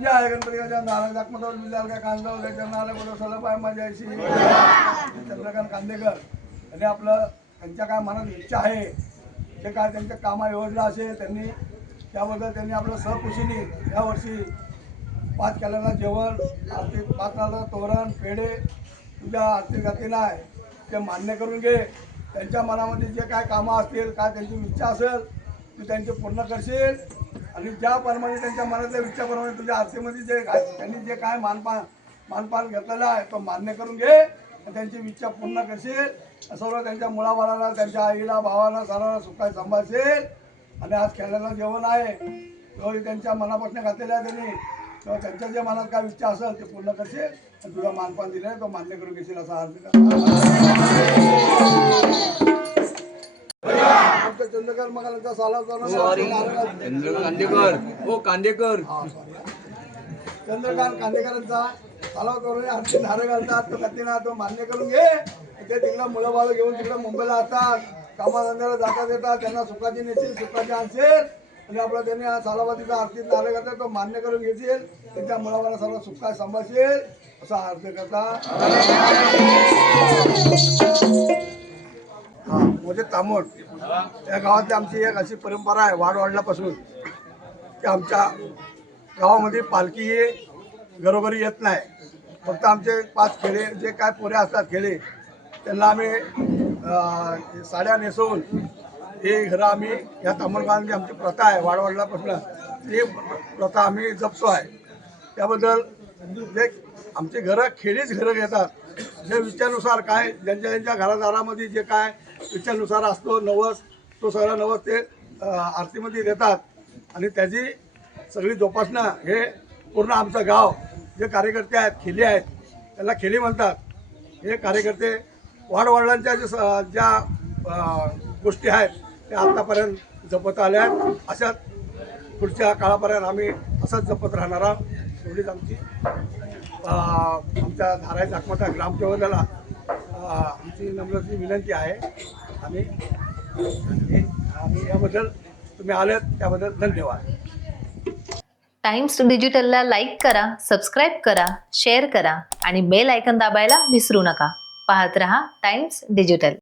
जय गणपतीच्या नारायण दाखमतावर विचार काय कांदा नारायण बोलो सला पाय माझ्याशी चंद्रकांत कांदेकर आणि आपलं त्यांच्या काय मनात इच्छा आहे जे काय त्यांच्या कामा योजना असेल त्यांनी त्याबद्दल त्यांनी आपलं सहकुशीने यावर्षी 5 केलेला जेवण आर्थिक 5 नारळ तोरण पेढे तुझ्या आर्थिक गतीला आहे ते मान्य करून घे. त्यांच्या मनामध्ये जे काय कामं असतील काय त्यांची इच्छा असेल तू त्यांची पूर्ण करशील आणि ज्याप्रमाणे त्यांच्या मनातल्या इच्छाप्रमाणे तुझ्या आरतीमध्ये जे त्यांनी जे काय मानपान घेतलेला आहे तो मान्य करून घे आणि त्यांची इच्छा पूर्ण करशील. सर्व त्यांच्या मुलाबाळाला त्यांच्या आईला भावाला सर्वांना सुखाय सांभाळशील आणि आज खेळायला जेवण आहे तो त्यांच्या मनापासून घातलेला आहे त्यांनी तेव्हा त्यांच्या जे मनात काय इच्छा असेल ते पूर्ण करशील आणि तुला मानपान दिलं आहे तो मान्य करून घेशील असा अर्थ चंद्रकांत मगालांचा साला चंद्रकांत कांदेकरांचा सालाव करून आरती नारळ घालतात तो कत्तीना तो मान्य करून घे. ते तिकडला मुलं बाळ घेऊन तिकडे मुंबईला असतात कामाधंद्याला जातात येतात त्यांना सुखाची नेतील सुखाची आणशील आणि आपला त्यांनी सालावातीचा आरतीत नारळ घालतात तो मान्य करून घेतील त्यांच्या मुलाबाळा सर्व सुखाय सांभाळशील असा अर्थ करता. हा म्हणजे तामोड या गावातली आमची एक अशी परंपरा आहे वाढवाडल्यापासून की आमच्या गावामध्ये पालखी ही घरोघरी येत नाही. फक्त आमचे 5 खेडे जे काय पोरे असतात खेडे त्यांना आम्ही साड्या नेसवून हे घरं आम्ही या तामोड गावाची आमची प्रथा आहे वाढवाडल्यापासून ती प्रथा आम्ही जपतो आहे. त्याबद्दल जे आमची घरं खेडीच घरं घेतात जे विचारानुसार काय ज्यांच्या ज्यांच्या घरादारामध्ये जे काय विचारानुसार असतो नवस तो सगळा नवस ते आरतीमध्ये देतात आणि त्याची सगळी जोपासना हे पूर्ण आमचं गाव जे कार्यकर्ते आहेत खेली आहेत त्याला खेली म्हणतात. हे कार्यकर्ते वाडवडिलांच्या ज्या गोष्टी आहेत त्या आत्तापर्यंत जपत आल्या आहेत. अशाच पुढच्या काळापर्यंत आम्ही असंच जपत राहणार आहोत. एवढीच आमची आमच्या धाराई जाखमाता ग्रामसेवकाला आमची नम्रची विनंती आहे आणि याबद्दल तुम्ही आलेत त्याबद्दल धन्यवाद. टाइम्स डिजिटलला लाईक करा, सबस्क्राईब करा, शेअर करा आणि बेल आयकॉन दाबायला विसरू नका. पाहत रहा टाइम्स डिजिटल.